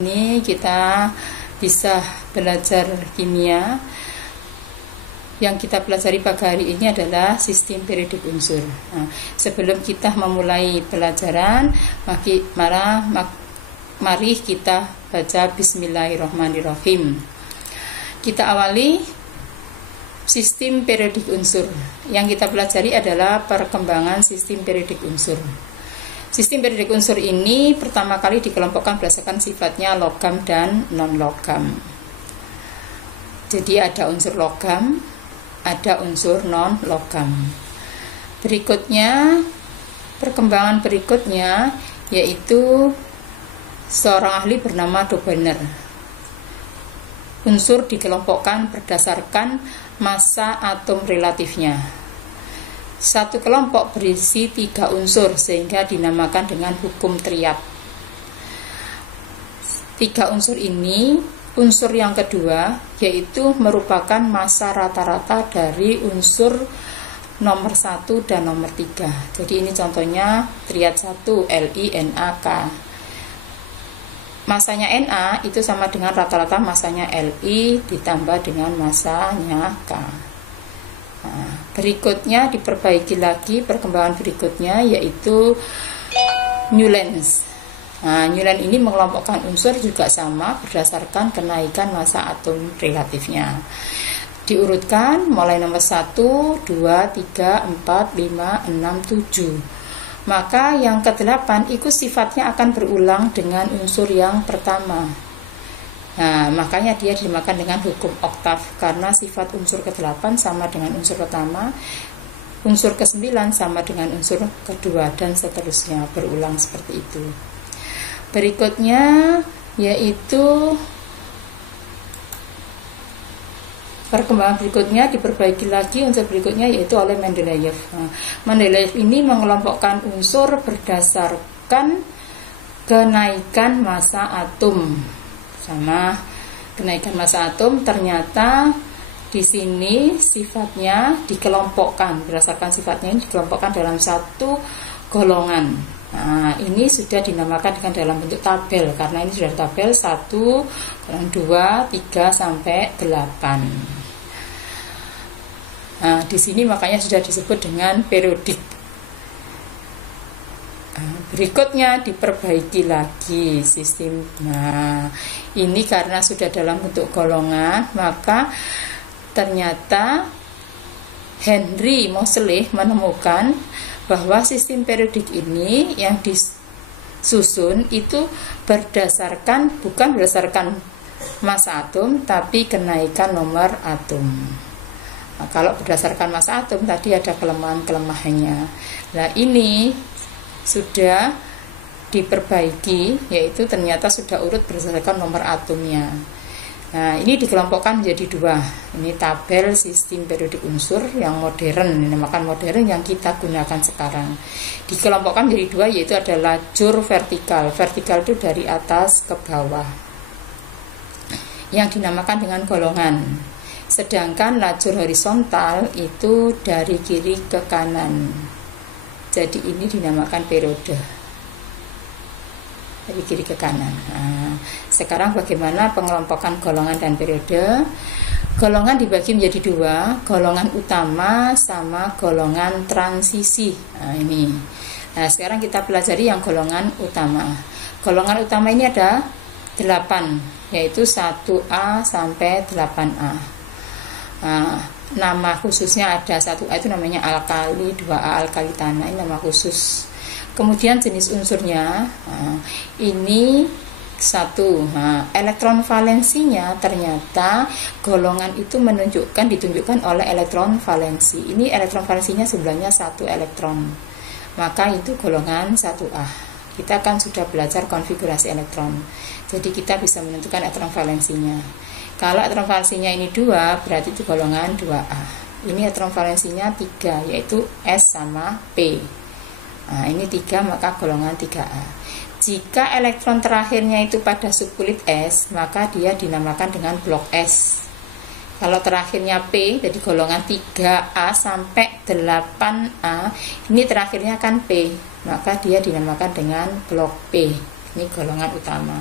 Ini kita bisa belajar kimia. Yang kita pelajari pagi hari ini adalah sistem periodik unsur. Sebelum kita memulai pelajaran, mari kita baca Bismillahirrahmanirrahim. Kita awali sistem periodik unsur. Yang kita pelajari adalah perkembangan sistem periodik unsur. Sistem periodik unsur ini pertama kali dikelompokkan berdasarkan sifatnya logam dan non-logam. Jadi ada unsur logam, ada unsur non-logam. Berikutnya, perkembangan berikutnya yaitu seorang ahli bernama Dobiner. Unsur dikelompokkan berdasarkan massa atom relatifnya. Satu kelompok berisi 3 unsur sehingga dinamakan dengan hukum triad. 3 unsur ini, unsur yang kedua yaitu merupakan massa rata-rata dari unsur nomor 1 dan nomor 3. Jadi ini contohnya triad 1 LiNaK. Masanya Na itu sama dengan rata-rata masanya Li ditambah dengan masanya K. Berikutnya diperbaiki lagi perkembangan berikutnya yaitu Newlands. Newlands ini mengelompokkan unsur juga sama berdasarkan kenaikan massa atom relatifnya. Diurutkan mulai nomor 1, 2, 3, 4, 5, 6, 7. Maka yang ke-8 itu sifatnya akan berulang dengan unsur yang pertama. Makanya dia dinamakan dengan hukum oktav karena sifat unsur ke-8 sama dengan unsur pertama, unsur ke-9 sama dengan unsur kedua, dan seterusnya berulang seperti itu. Berikutnya yaitu perkembangan berikutnya diperbaiki lagi unsur berikutnya yaitu oleh Mendeleev. Mendeleev ini mengelompokkan unsur berdasarkan kenaikan massa atom. Sama kenaikan massa atom, ternyata di sini sifatnya dikelompokkan berdasarkan sifatnya ini dikelompokkan dalam satu golongan. Ini sudah dinamakan dengan dalam bentuk tabel karena ini sudah tabel 1, 2, 3 sampai 8. Di sini makanya sudah disebut dengan periodik. Berikutnya diperbaiki lagi sistem. Ini karena sudah dalam bentuk golongan, maka ternyata Henry Moseley menemukan bahwa sistem periodik ini yang disusun itu bukan berdasarkan massa atom, tapi kenaikan nomor atom. Kalau berdasarkan massa atom tadi ada kelemahan-kelemahannya. Nah ini sudah diperbaiki, yaitu ternyata sudah urut berdasarkan nomor atomnya. Ini dikelompokkan menjadi 2. Ini tabel sistem periodik unsur yang modern, dinamakan modern yang kita gunakan sekarang. Dikelompokkan menjadi 2 yaitu ada lajur vertikal. Vertikal itu dari atas ke bawah, yang dinamakan dengan golongan. Sedangkan lajur horizontal itu dari kiri ke kanan. Jadi ini dinamakan periode dari kiri ke kanan. Sekarang bagaimana pengelompokan golongan dan periode? Golongan dibagi menjadi 2, golongan utama sama golongan transisi. Sekarang kita pelajari yang golongan utama. Golongan utama ini ada 8, yaitu 1A sampai 8A. Nama khususnya ada 1A itu namanya alkali, 2A alkali tanah, ini nama khusus. Kemudian jenis unsurnya ini 1. Elektron valensinya ternyata golongan itu ditunjukkan oleh elektron valensi. Ini elektron valensinya sebenarnya 1 elektron. Maka itu golongan 1A. Kita kan sudah belajar konfigurasi elektron. Jadi kita bisa menentukan elektron valensinya. Kalau elektron valensinya ini 2, berarti itu golongan 2A. Ini elektron valensinya 3, yaitu S sama P. Ini 3, maka golongan 3A. Jika elektron terakhirnya itu pada subkulit S, maka dia dinamakan dengan blok S. Kalau terakhirnya P, jadi golongan 3A sampai 8A, ini terakhirnya kan P, maka dia dinamakan dengan blok P. Ini golongan utama.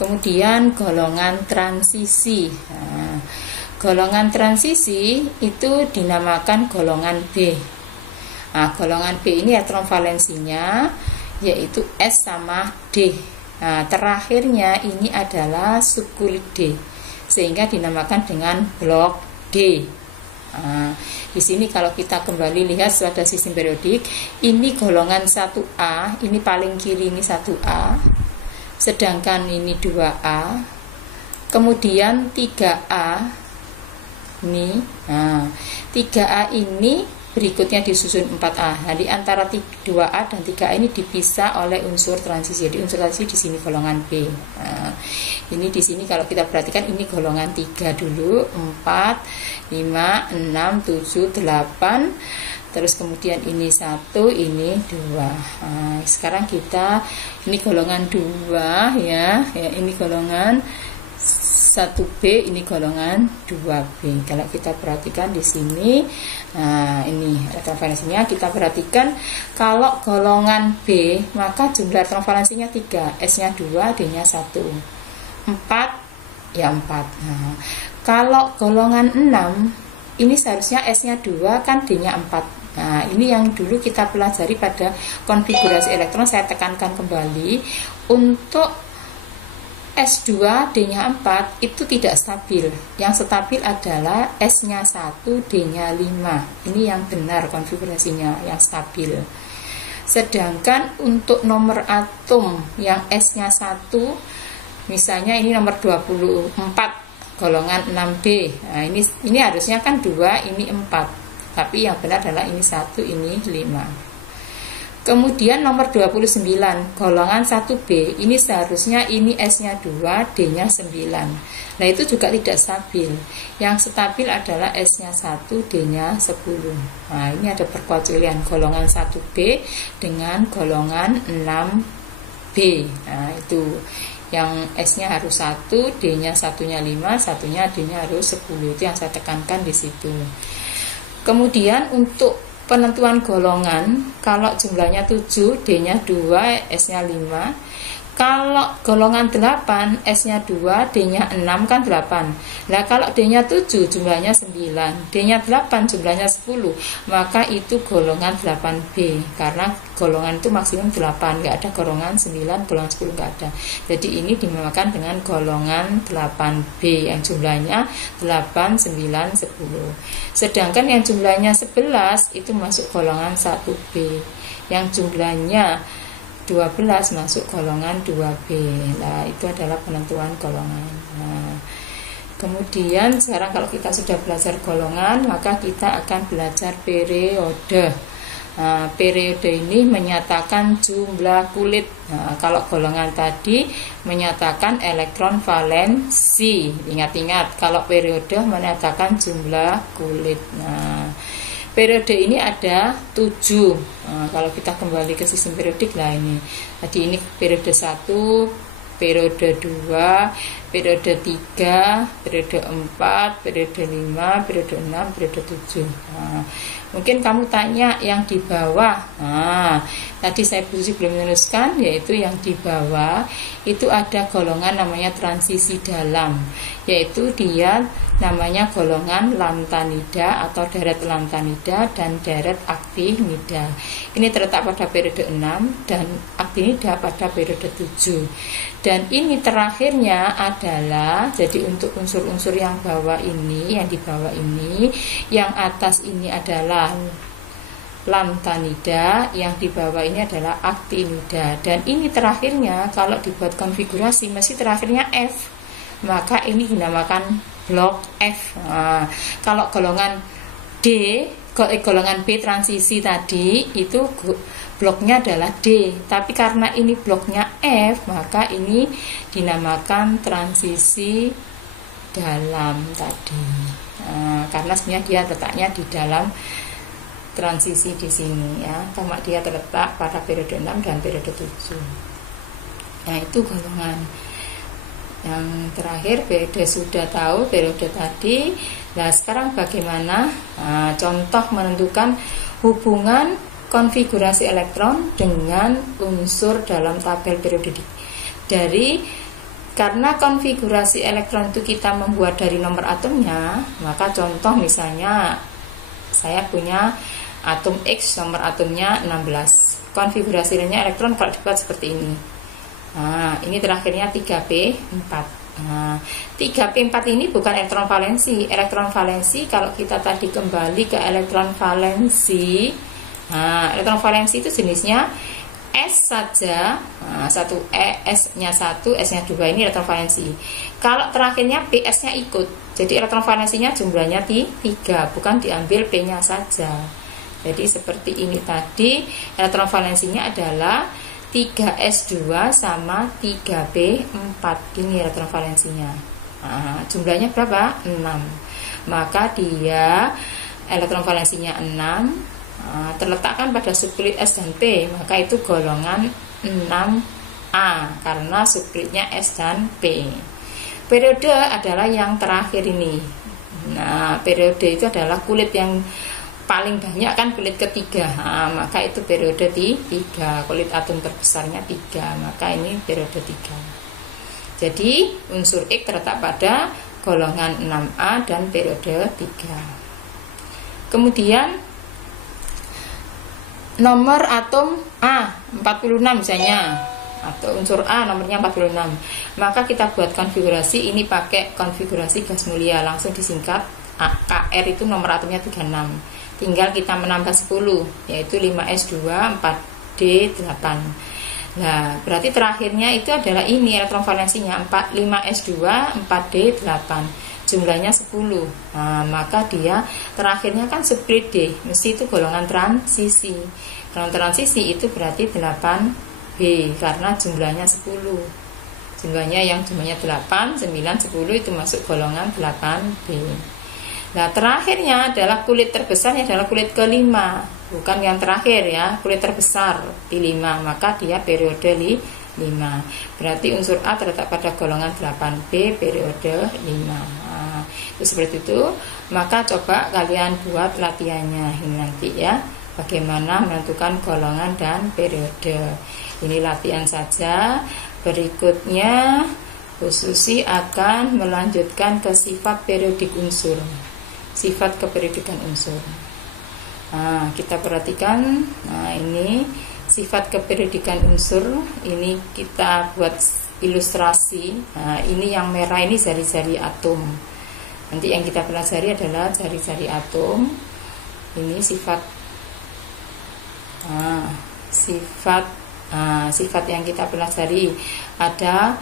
Kemudian golongan transisi. Golongan transisi itu dinamakan golongan B. Golongan B ini elektron valensinya yaitu S sama D. Terakhirnya ini adalah subkulit D, sehingga dinamakan dengan blok D. Di sini kalau kita kembali lihat pada sistem periodik, ini golongan 1A, ini paling kiri ini 1A, sedangkan ini 2A, kemudian 3A ini. 3A ini berikutnya disusun 4A. Nah, di antara 2A dan 3A ini dipisah oleh unsur transisi. Jadi unsur transisi di sini golongan B. Ini di sini kalau kita perhatikan ini golongan 3 dulu, 4, 5, 6, 7, 8. Terus kemudian ini 1, ini 2. Sekarang kita ini golongan 2 ya, ini golongan 1B, ini golongan 2B. Kalau kita perhatikan di sini, ini elektron valensinya, kita perhatikan kalau golongan B maka jumlah elektron valensinya 3, S-nya 2, D-nya 1, 4 ya 4. Kalau golongan 6 ini seharusnya S-nya 2 kan, D-nya 4. Ini yang dulu kita pelajari pada konfigurasi elektron. Saya tekankan kembali, untuk S2, D-nya 4 itu tidak stabil. Yang stabil adalah S-nya 1, D-nya 5. Ini yang benar konfigurasinya, yang stabil. Sedangkan untuk nomor atom yang S-nya 1, misalnya ini nomor 24, golongan 6B. Ini harusnya kan 2, ini 4. Tapi yang benar adalah ini 1, ini 5. Kemudian nomor 29, golongan 1B, ini seharusnya ini S-nya 2, D-nya 9. Nah, itu juga tidak stabil. Yang stabil adalah S-nya 1, D-nya 10. Nah, ini ada perkecualian golongan 1B dengan golongan 6B. Nah, itu yang S-nya harus 1, D-nya 1-nya 5, satunya D-nya harus 10. Itu yang saya tekankan di situ. Kemudian untuk penentuan golongan, kalau jumlahnya 7, D-nya 2, S-nya 5. Kalau golongan 8, S-nya 2, D-nya 6 kan 8. Nah, kalau D-nya 7, jumlahnya 9, D-nya 8, jumlahnya 10, maka itu golongan 8B. Karena golongan itu maksimum 8, nggak ada golongan 9, golongan 10 nggak ada. Jadi ini dinamakan dengan golongan 8B yang jumlahnya 8, 9, 10. Sedangkan yang jumlahnya 11 itu masuk golongan 1B. Yang jumlahnya 12 masuk golongan 2B. Nah, itu adalah penentuan golongan. Nah, kemudian sekarang kalau kita sudah belajar golongan, maka kita akan belajar periode. Periode ini menyatakan jumlah kulit. Kalau golongan tadi menyatakan elektron valensi. Ingat-ingat, kalau periode menyatakan jumlah kulit. Periode ini ada 7. Kalau kita kembali ke sistem periodik, lah ini. Tadi ini periode 1, periode 2, periode 3, periode 4, periode 5, periode 6, periode 7. Mungkin kamu tanya yang di bawah. Tadi saya belum menuliskan, yaitu yang di bawah itu ada golongan namanya transisi dalam, yaitu dia namanya golongan lantanida atau deret lantanida dan deret aktinida. Ini terletak pada periode 6 dan aktinida pada periode 7. Dan ini terakhirnya adalah, jadi untuk unsur-unsur yang bawah ini, yang di bawah ini, yang atas ini adalah lantanida, yang di bawah ini adalah aktinida. Dan ini terakhirnya kalau dibuat konfigurasi mesti terakhirnya F, maka ini dinamakan blok F. Kalau golongan D, golongan B transisi tadi itu bloknya adalah D, tapi karena ini bloknya F, maka ini dinamakan transisi dalam tadi. Karena sebenarnya dia letaknya di dalam transisi di sini ya, karena dia terletak pada periode 6 dan periode 7. Nah, itu golongan. Yang terakhir periode sudah tahu periode tadi. Nah, sekarang bagaimana contoh menentukan hubungan konfigurasi elektron dengan unsur dalam tabel periodik. Dari Karena konfigurasi elektron itu kita membuat dari nomor atomnya, maka contoh misalnya saya punya atom X, nomor atomnya 16. Konfigurasinya elektron kalau dibuat seperti ini. Nah, ini terakhirnya 3p4. Nah, 3p4 ini bukan elektron valensi. Elektron valensi kalau kita tadi kembali ke elektron valensi. Nah, elektron valensi itu jenisnya S saja, nah, satu S-nya 1, S-nya 2, ini elektron valensi. Kalau terakhirnya PS-nya ikut, jadi elektron valensinya jumlahnya 3, bukan diambil P-nya saja. Jadi seperti ini tadi, elektron valensinya adalah 3S2 sama 3P4, ini elektron valensinya. Nah, jumlahnya berapa? 6. Maka dia elektron valensinya 6. Terletakkan pada subklit S dan P, maka itu golongan 6A karena subklitnya S dan P. Periode adalah yang terakhir ini. Nah, periode itu adalah kulit yang paling banyak kan, kulit ketiga. Nah, maka itu periode 3, kulit atom terbesarnya 3, maka ini periode 3. Jadi unsur X terletak pada golongan 6A dan periode 3. Kemudian nomor atom A 46 misalnya, atau unsur A nomornya 46, maka kita buat konfigurasi ini pakai konfigurasi gas mulia, langsung disingkat KR, itu nomor atomnya 36. Tinggal kita menambah 10, yaitu 5S2 4D8. Nah, berarti terakhirnya itu adalah ini elektron valensinya 5S2 4D8, jumlahnya 10. Nah, maka dia terakhirnya kan subklit D, mesti itu golongan transisi. Golongan transisi itu berarti 8B karena jumlahnya 10. Jumlahnya yang jumlahnya 8, 9, 10 itu masuk golongan 8B. Nah, terakhirnya adalah kulit terbesarnya adalah kulit kelima, bukan yang terakhir ya, kulit terbesar di 5, maka dia periode 5. Berarti unsur A terletak pada golongan 8B periode 5. Nah, itu seperti itu. Maka coba kalian buat latihannya ini nanti ya, bagaimana menentukan golongan dan periode. Ini latihan saja. Berikutnya Bu Susi akan melanjutkan ke sifat periodik unsur. Sifat keperiodikan unsur. Nah, kita perhatikan. Nah, ini sifat keperiodikan unsur, ini kita buat ilustrasi. Nah, ini yang merah ini jari-jari atom. Nanti yang kita pelajari adalah jari-jari atom. Ini sifat sifat yang kita pelajari ada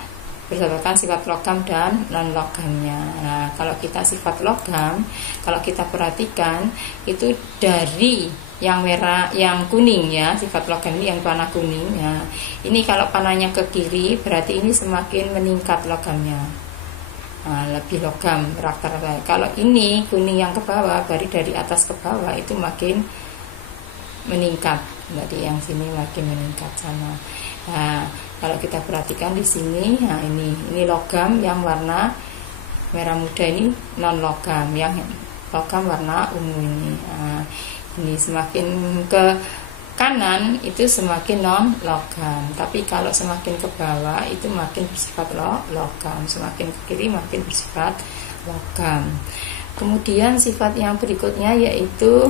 berdasarkan sifat logam dan non logamnya. Nah, kalau kita sifat logam, kalau kita perhatikan itu dari yang merah, yang kuning ya, sifat logam ini yang panah kuning ya. Ini kalau panahnya ke kiri berarti ini semakin meningkat logamnya. Nah, lebih logam rata-rata. Kalau ini kuning yang ke bawah, dari atas ke bawah itu makin meningkat. Berarti yang sini makin meningkat sama. Nah, kalau kita perhatikan di sini, nah ini logam yang warna merah muda, ini non logam, yang logam warna ungu ini. Nah, ini semakin ke kanan itu semakin non logam, tapi kalau semakin ke bawah itu makin bersifat logam, semakin ke kiri makin bersifat logam. Kemudian sifat yang berikutnya yaitu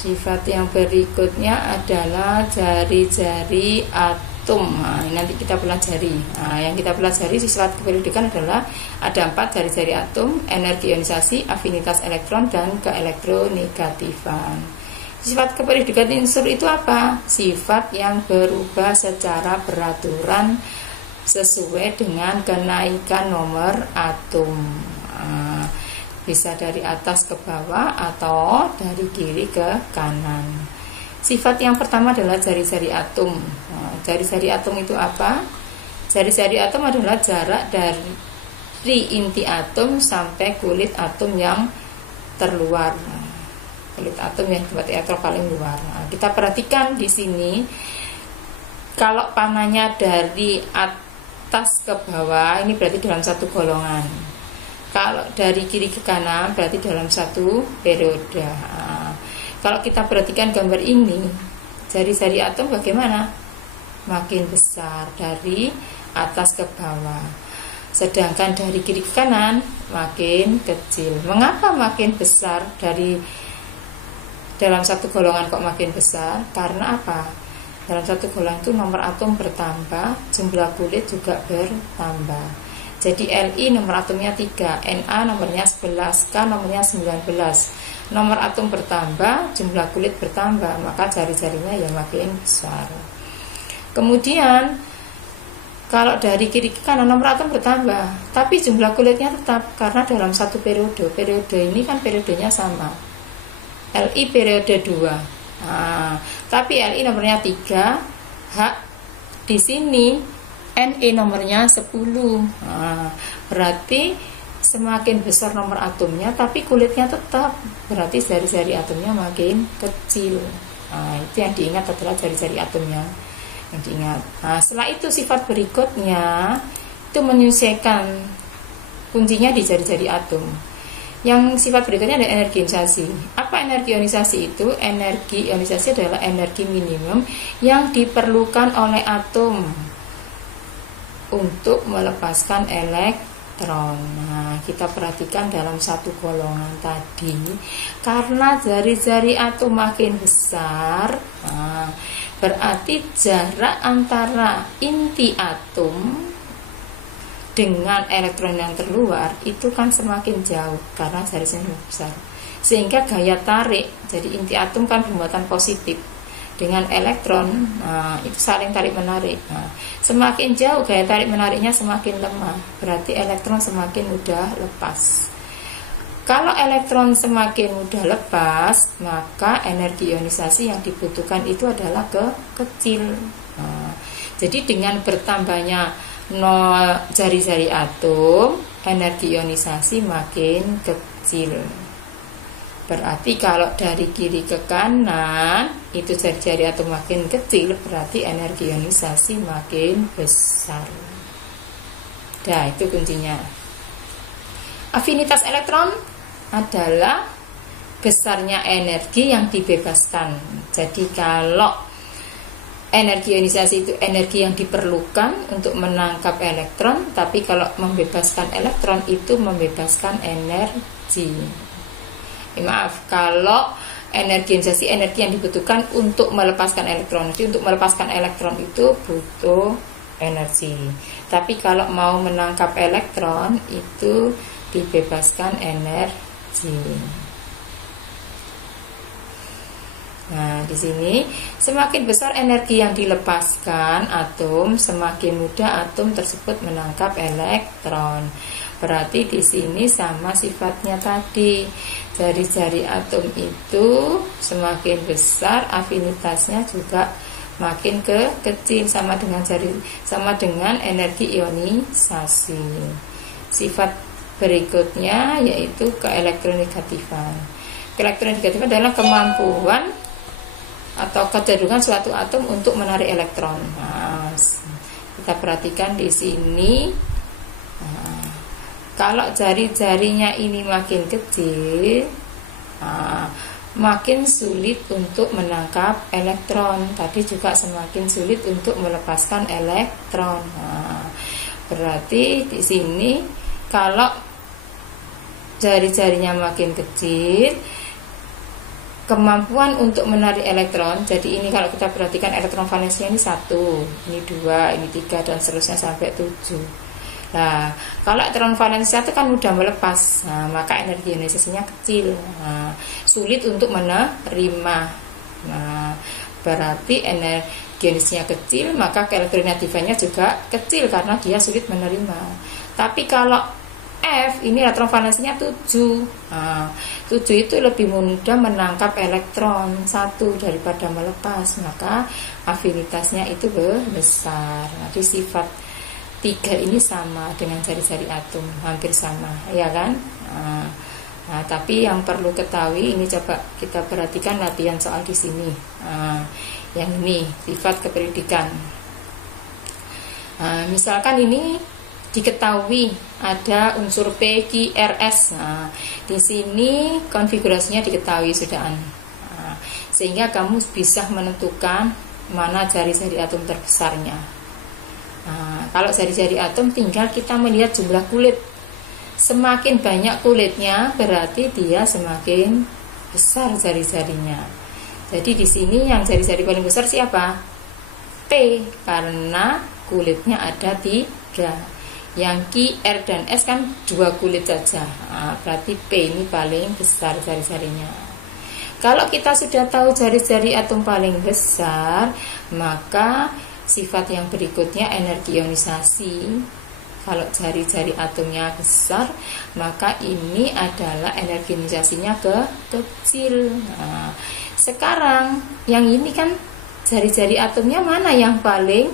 sifat yang berikutnya adalah jari-jari atom. Nah, ini nanti kita pelajari. Nah, yang kita pelajari sifat keperiodikan adalah ada 4 jari-jari atom, energi ionisasi, afinitas elektron, dan keelektronegatifan. Sifat keperiodikan unsur itu apa? Sifat yang berubah secara beraturan sesuai dengan kenaikan nomor atom. Nah, bisa dari atas ke bawah atau dari kiri ke kanan. Sifat yang pertama adalah jari-jari atom. Nah, jari-jari atom itu apa? Jari-jari atom adalah jarak dari inti atom sampai kulit atom yang terluar. Kulit atom yang berarti elektron paling luar. Nah, kita perhatikan di sini, kalau panahnya dari atas ke bawah, ini berarti dalam satu golongan. Kalau dari kiri ke kanan berarti dalam satu periode. Nah, kalau kita perhatikan gambar ini, jari-jari atom bagaimana? makin besar dari atas ke bawah. Sedangkan dari kiri ke kanan makin kecil. Mengapa makin besar dari dalam satu golongan kok makin besar? Karena apa? Dalam satu golongan itu nomor atom bertambah, jumlah kulit juga bertambah. Jadi Li nomor atomnya 3, Na nomornya 11, K nomornya 19. Nomor atom bertambah, jumlah kulit bertambah, maka jari-jarinya ya makin besar. Kemudian kalau dari kiri ke kanan nomor atom bertambah, tapi jumlah kulitnya tetap, karena dalam satu periode ini kan periodenya sama. Li periode 2. Nah, tapi Li nomornya 3, H di sini Ne nomornya 10. Nah, berarti semakin besar nomor atomnya tapi kulitnya tetap, berarti jari-jari atomnya makin kecil. Nah, itu yang diingat adalah jari-jari atomnya yang diingat. Nah, setelah itu sifat berikutnya itu menyesuaikan, kuncinya di jari-jari atom. Yang sifat berikutnya ada energi ionisasi. Apa energi ionisasi itu? Energi ionisasi adalah energi minimum yang diperlukan oleh atom untuk melepaskan elektron. Nah, kita perhatikan dalam satu golongan tadi, karena jari-jari atom makin besar, nah, berarti jarak antara inti atom dengan elektron yang terluar itu kan semakin jauh karena jari-jarinya besar. Sehingga gaya tarik, jadi inti atom kan bermuatan positif dengan elektron, nah, itu saling tarik menarik. Nah, semakin jauh gaya tarik menariknya semakin lemah, berarti elektron semakin mudah lepas. Kalau elektron semakin mudah lepas, maka energi ionisasi yang dibutuhkan itu adalah kecil. Nah, jadi dengan bertambahnya jari-jari atom, energi ionisasi makin kecil. Berarti kalau dari kiri ke kanan itu jari-jari atom makin kecil, berarti energi ionisasi makin besar. Nah, itu kuncinya. Afinitas elektron adalah besarnya energi yang dibebaskan. Jadi kalau energi ionisasi itu energi yang diperlukan untuk menangkap elektron, tapi kalau membebaskan elektron itu membebaskan energi. Maaf, kalau energi ionisasi energi yang dibutuhkan untuk melepaskan elektron. Jadi untuk melepaskan elektron itu butuh energi. Tapi kalau mau menangkap elektron itu dibebaskan energi. Nah, di sini semakin besar energi yang dilepaskan atom, semakin mudah atom tersebut menangkap elektron. Berarti di sini sama sifatnya tadi. Jari-jari atom itu semakin besar, afinitasnya juga makin kecil, sama dengan energi ionisasi. Sifat berikutnya yaitu keelektronegativan. Keelektronegativan adalah kemampuan atau kecenderungan suatu atom untuk menarik elektron. Nah, kita perhatikan di sini. Nah, kalau jari-jarinya ini makin kecil, nah, makin sulit untuk menangkap elektron. Tadi juga semakin sulit untuk melepaskan elektron. Nah, berarti di sini kalau jari-jarinya makin kecil, kemampuan untuk menarik elektron, jadi ini kalau kita perhatikan elektron valensinya ini 1, ini 2, ini 3, dan seterusnya sampai 7. Nah, kalau elektron valensi 1 kan mudah melepas, nah, maka energi ionisasinya kecil, nah, sulit untuk menerima. Nah, berarti energi ionisasinya kecil, maka keelektronegatifannya juga kecil karena dia sulit menerima. Tapi kalau F ini elektron valensinya 7. Nah, 7 itu lebih mudah menangkap elektron 1 daripada melepas, maka afinitasnya itu besar. Jadi sifat 3 ini sama dengan jari-jari atom, hampir sama, ya kan? Nah, tapi yang perlu ketahui ini, coba kita perhatikan latihan soal di sini. Yang ini sifat keperiodikan. Misalkan ini diketahui ada unsur P, Q, R, S. Nah, di sini konfigurasinya diketahui sudah. Nah, sehingga kamu bisa menentukan mana jari-jari atom terbesarnya. Nah, kalau jari-jari atom tinggal kita melihat jumlah kulit. Semakin banyak kulitnya berarti dia semakin besar jari-jarinya. Jadi di sini yang jari-jari paling besar siapa? P, karena kulitnya ada 3. Yang Q, R, dan S kan 2 kulit saja. Nah, berarti P ini paling besar jari-jarinya. Kalau kita sudah tahu jari-jari atom paling besar, maka sifat yang berikutnya energi ionisasi. Kalau jari-jari atomnya besar, maka ini adalah energi ionisasinya kecil. Nah, sekarang yang ini kan jari-jari atomnya mana yang paling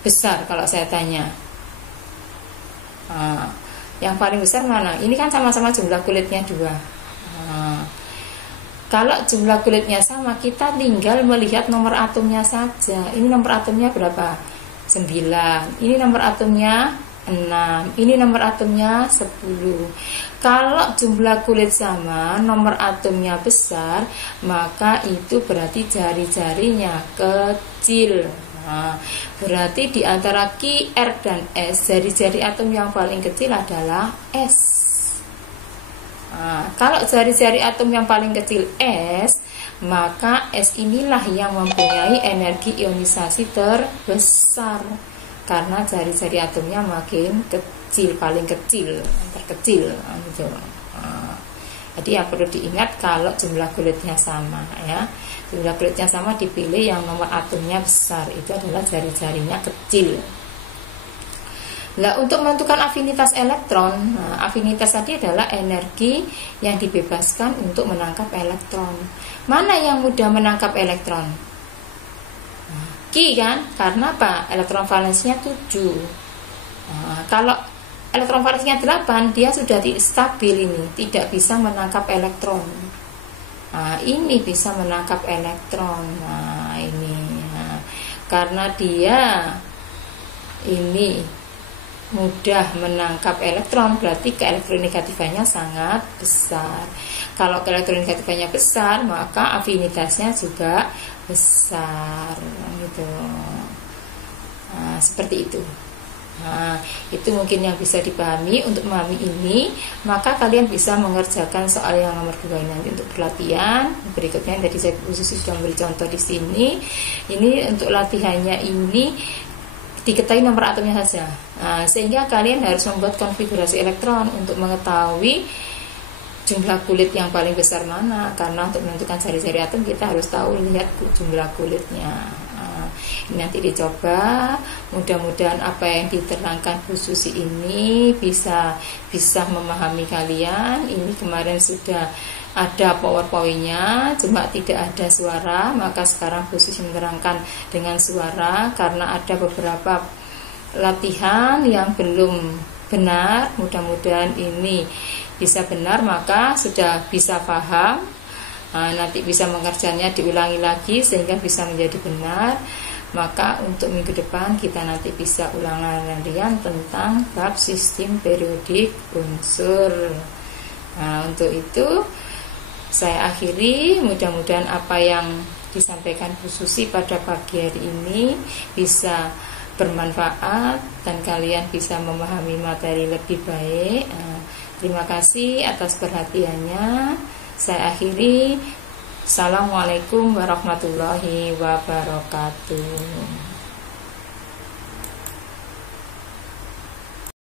besar kalau saya tanya? Nah, yang paling besar mana? Ini kan sama-sama jumlah kulitnya 2. Nah, kalau jumlah kulitnya sama, kita tinggal melihat nomor atomnya saja. Ini nomor atomnya berapa? 9. Ini nomor atomnya 6. Ini nomor atomnya 10. Kalau jumlah kulit sama, nomor atomnya besar, maka itu berarti jari-jarinya kecil. Nah, berarti di antara Q, R, dan S, jari-jari atom yang paling kecil adalah S. Nah, kalau jari-jari atom yang paling kecil S, maka S inilah yang mempunyai energi ionisasi terbesar, karena jari-jari atomnya makin kecil, paling kecil, terkecil gitu. Nah, jadi yang perlu diingat kalau jumlah kulitnya sama ya. Jumlah kulitnya sama dipilih yang nomor atomnya besar, itu adalah jari-jarinya kecil. Nah, untuk menentukan afinitas elektron, nah, afinitas tadi adalah energi yang dibebaskan untuk menangkap elektron. Mana yang mudah menangkap elektron? Q kan, karena apa? Elektron valensinya 7. Nah, kalau elektron valensinya 8, dia sudah stabil, ini tidak bisa menangkap elektron. Nah, ini bisa menangkap elektron. Nah, ini karena dia ini mudah menangkap elektron, berarti keelektronegatifannya sangat besar. Kalau keelektronegatifannya besar, maka afinitasnya juga besar gitu. Nah, seperti itu. Nah, itu mungkin yang bisa dipahami. Untuk memahami ini, maka kalian bisa mengerjakan soal yang nomor 2 ini nanti untuk pelatihan. Berikutnya tadi saya khusus sudah memberi contoh di sini. Ini untuk latihannya ini diketahui nomor atomnya saja. Nah, sehingga kalian harus membuat konfigurasi elektron untuk mengetahui jumlah kulit yang paling besar mana, karena untuk menentukan jari-jari atom kita harus tahu lihat jumlah kulitnya. Ini nanti dicoba, mudah-mudahan apa yang diterangkan Bu Susi ini bisa memahami kalian. Ini kemarin sudah ada PowerPoint-nya, cuma tidak ada suara, maka sekarang Bu Susi menerangkan dengan suara karena ada beberapa latihan yang belum benar. Mudah-mudahan ini bisa benar, maka sudah bisa paham. Nanti bisa mengerjakannya diulangi lagi sehingga bisa menjadi benar. Maka untuk minggu depan kita nanti bisa ulangan latihan tentang bab sistem periodik unsur. Nah, untuk itu saya akhiri. Mudah-mudahan apa yang disampaikan Bu Susi pada pagi hari ini bisa bermanfaat dan kalian bisa memahami materi lebih baik. Terima kasih atas perhatiannya. Saya akhiri. Assalamualaikum warahmatullahi wabarakatuh.